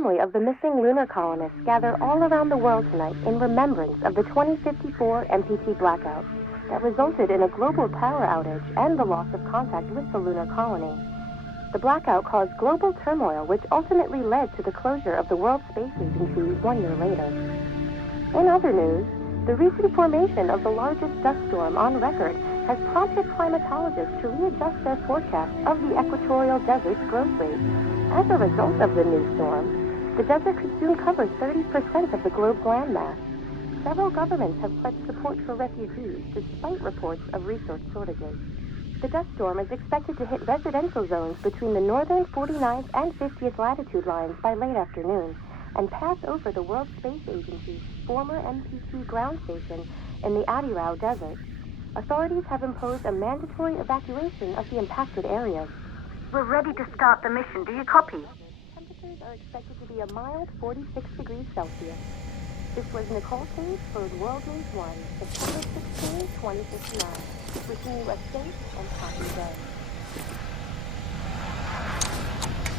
family of the missing lunar colonists gather all around the world tonight in remembrance of the 2054 MPT blackout that resulted in a global power outage and the loss of contact with the lunar colony. The blackout caused global turmoil, which ultimately led to the closure of the World Space Agency 1 year later. In other news, the recent formation of the largest dust storm on record has prompted climatologists to readjust their forecast of the equatorial desert's growth rate. As a result of the new storm, the desert could soon cover 30% of the globe's landmass. Several governments have pledged support for refugees despite reports of resource shortages. The dust storm is expected to hit residential zones between the northern 49th and 50th latitude lines by late afternoon and pass over the World Space Agency's former MPT ground station in the Adirau Desert. Authorities have imposed a mandatory evacuation of the impacted areas. We're ready to start the mission. Do you copy? Temperatures are expected to be a mild 46 degrees Celsius. This was Nicole Cage for World News 1, September 16, 2059. Wishing you a safe and happy day.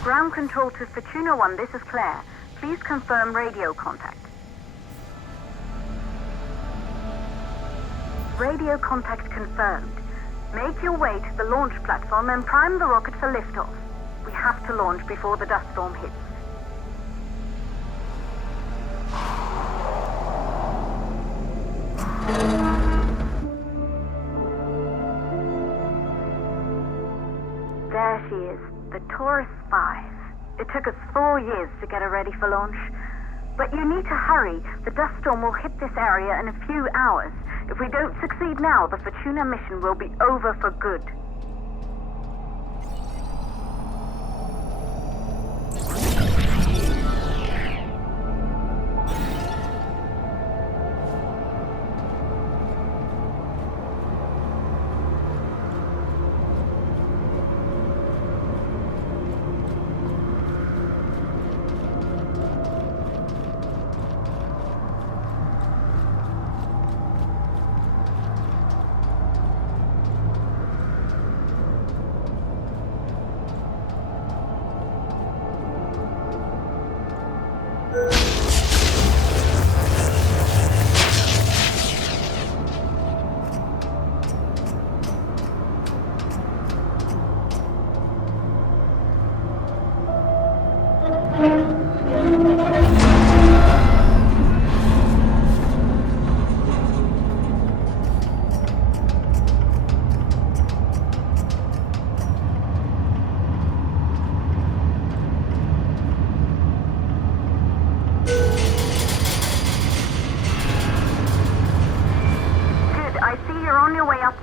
Ground control to Fortuna 1, this is Claire. Please confirm radio contact. Radio contact confirmed. Make your way to the launch platform and prime the rocket for liftoff. We have to launch before the dust storm hits. There she is, the Taurus 5. It took us 4 years to get her ready for launch. But you need to hurry. The dust storm will hit this area in a few hours. If we don't succeed now, the Fortuna mission will be over for good.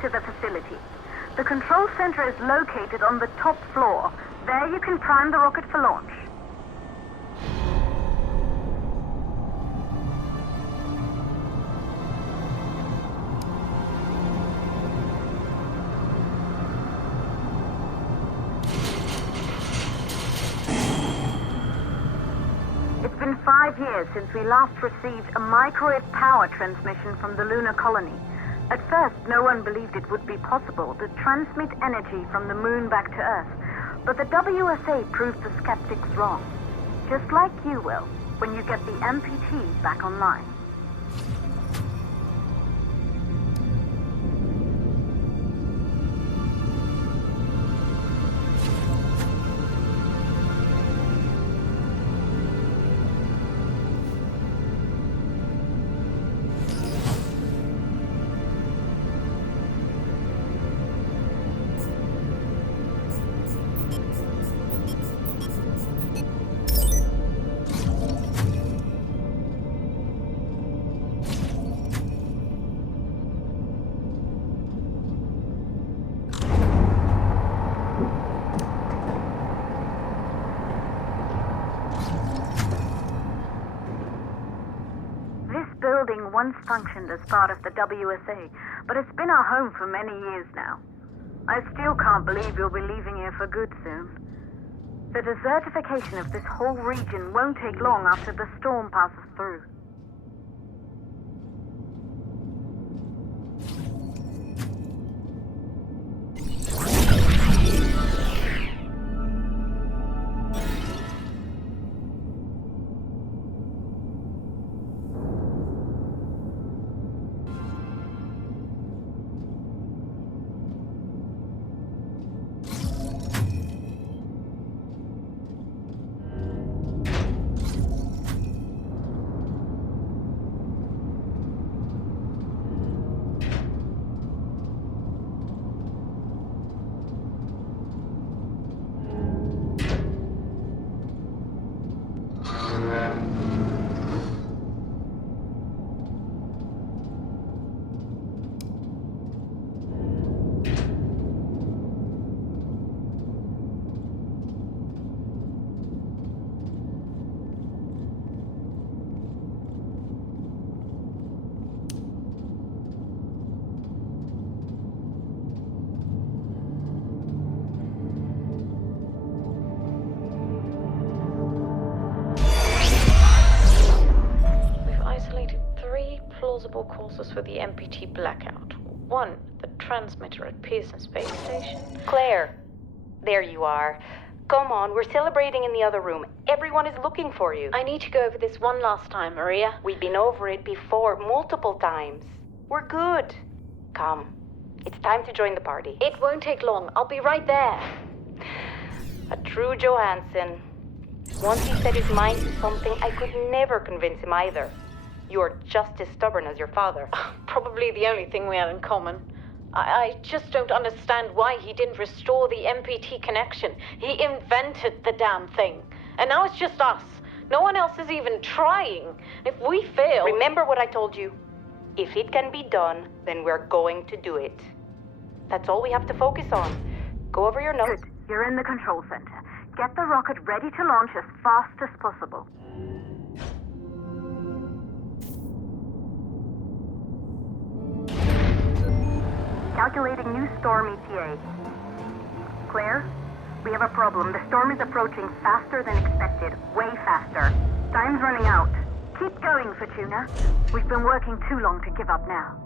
To the facility. The control center is located on the top floor. There you can prime the rocket for launch. It's been 5 years since we last received a microwave power transmission from the lunar colony. At first, no one believed it would be possible to transmit energy from the moon back to Earth. But the WSA proved the skeptics wrong. Just like you will, when you get the MPT back online. Building once functioned as part of the WSA, but it's been our home for many years now. I still can't believe you'll be leaving here for good soon. The desertification of this whole region won't take long after the storm passes through. possible causes for the MPT blackout. 1, the transmitter at Pearson Space Station. Claire, there you are. Come on, we're celebrating in the other room. Everyone is looking for you. I need to go over this one last time, Maria. We've been over it before, multiple times. We're good. Come, it's time to join the party. It won't take long. I'll be right there. A true Johansson. Once he set his mind to something, I could never convince him either. You're just as stubborn as your father. Probably the only thing we had in common. I just don't understand why he didn't restore the MPT connection. He invented the damn thing. And now it's just us. No one else is even trying. If we fail... Remember what I told you. If it can be done, then we're going to do it. That's all we have to focus on. Go over your notes. Good. You're in the control center. Get the rocket ready to launch as fast as possible. Calculating new storm ETA. Claire, we have a problem. The storm is approaching faster than expected. Way faster. Time's running out. Keep going, Fortuna. We've been working too long to give up now.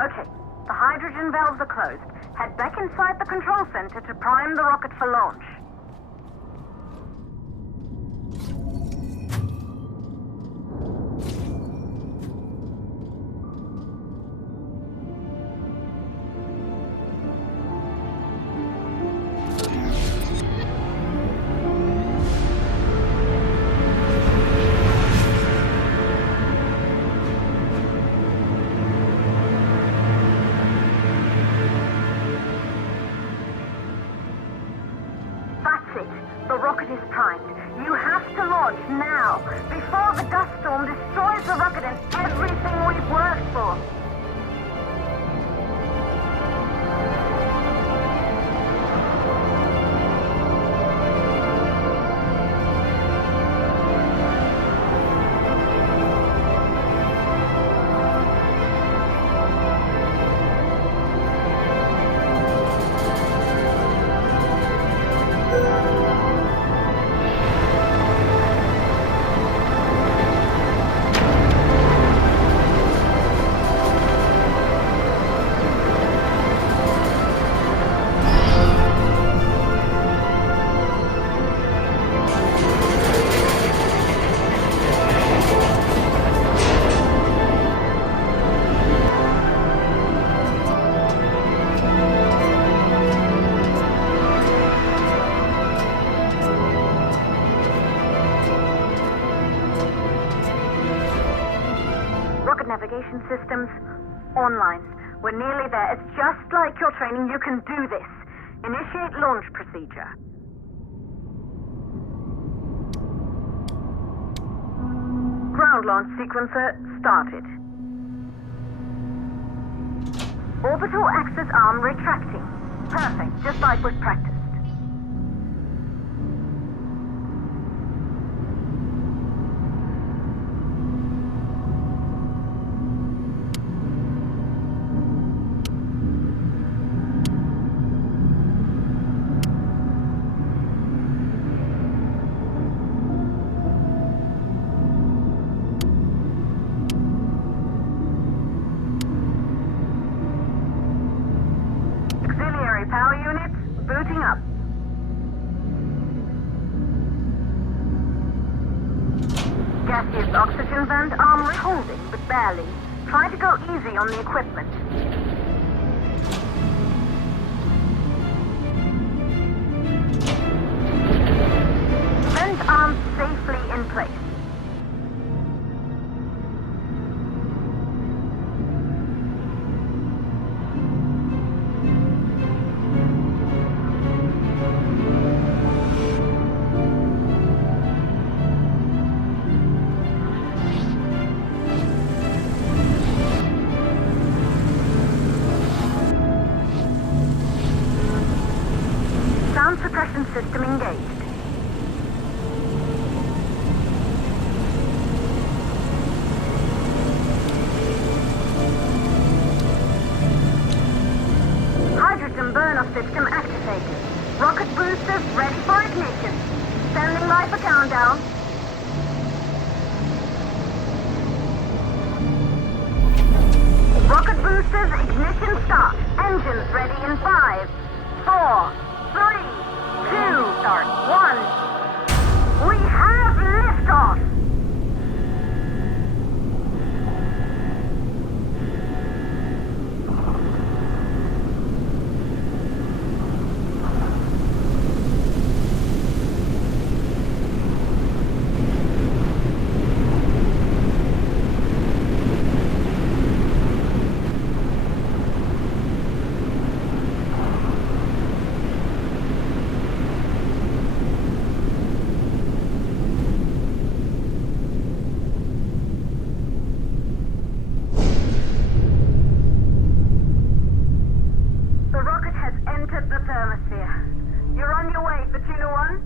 Okay, the hydrogen valves are closed. Head back inside the control center to prime the rocket for launch. The rocket is primed. You have to launch now, before the dust storm destroys the rocket and everything we've worked for. navigation systems, online. We're nearly there. It's just like your training. You can do this. Initiate launch procedure. Ground launch sequencer started. Orbital axis arm retracting. Perfect, just like we've practiced. Power units, booting up. Gaseous oxygen vent arm holding, but barely. Try to go easy on the equipment. Vent arm safely in place. Sound suppression system engaged. Hydrogen burn-off system activated. Rocket boosters ready for ignition. Standing by for countdown. Rocket boosters ignition start. Engines ready in 5, 4, 3, 2, start, 1. We have liftoff! You're on your way, Fortuna 1.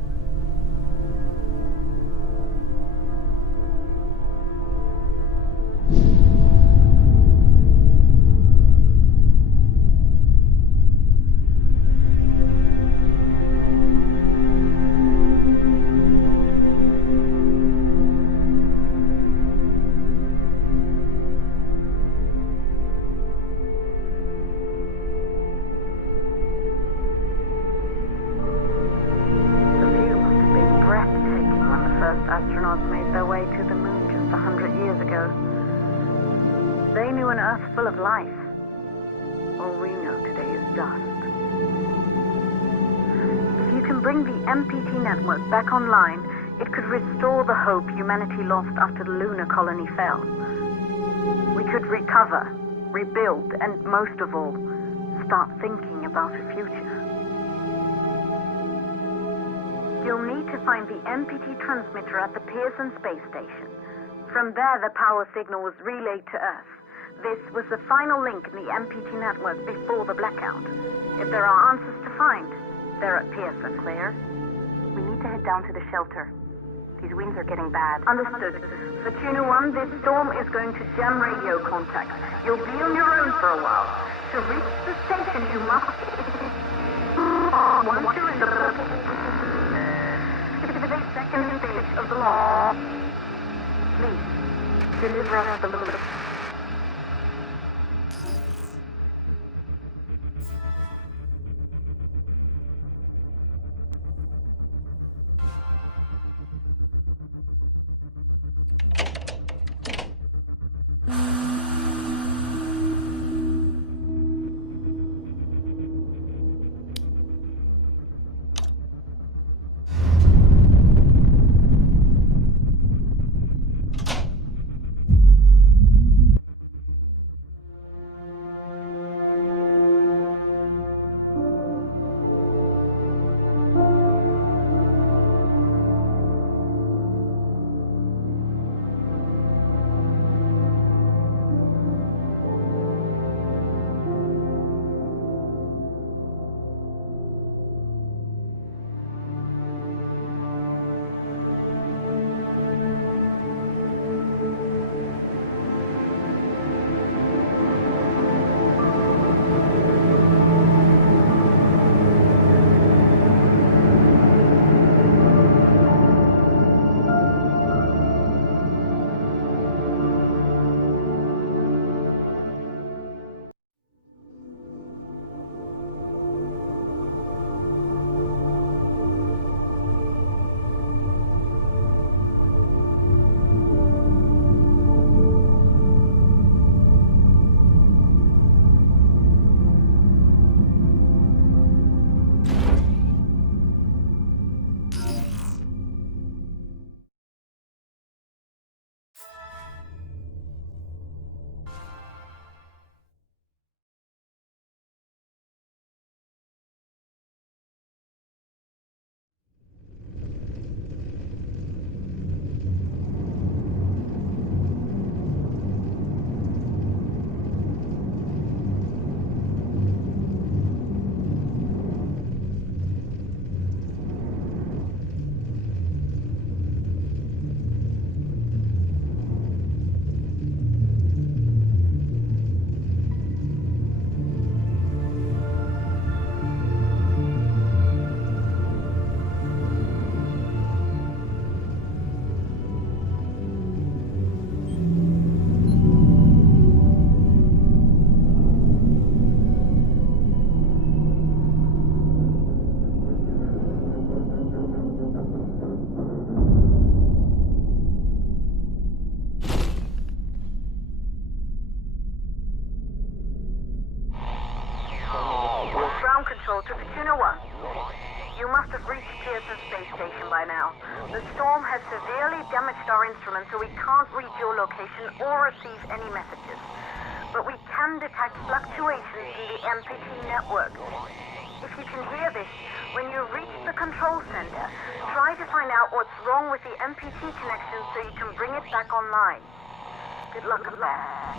Astronauts made their way to the moon just 100 years ago. They knew an Earth full of life. All we know today is dust. If you can bring the MPT network back online, it could restore the hope humanity lost after the lunar colony fell. We could recover, rebuild, and most of all, start thinking about a future. You'll need to find the MPT transmitter at the Pearson space station. From there, the power signal was relayed to Earth. This was the final link in the MPT network before the blackout. If there are answers to find, they're at Pearson. Claire, we need to head down to the shelter. These winds are getting bad. Understood. Fortuna 1, this storm is going to jam radio contact. You'll be on your own for a while. To reach the station, you must... Once you're in the... the second stage of the law. Please, deliver us the loot. reached Pearson Space Station by now. The storm has severely damaged our instruments, so we can't reach your location or receive any messages. But we can detect fluctuations in the MPT network. If you can hear this, when you reach the control center, try to find out what's wrong with the MPT connection so you can bring it back online. Good luck with that.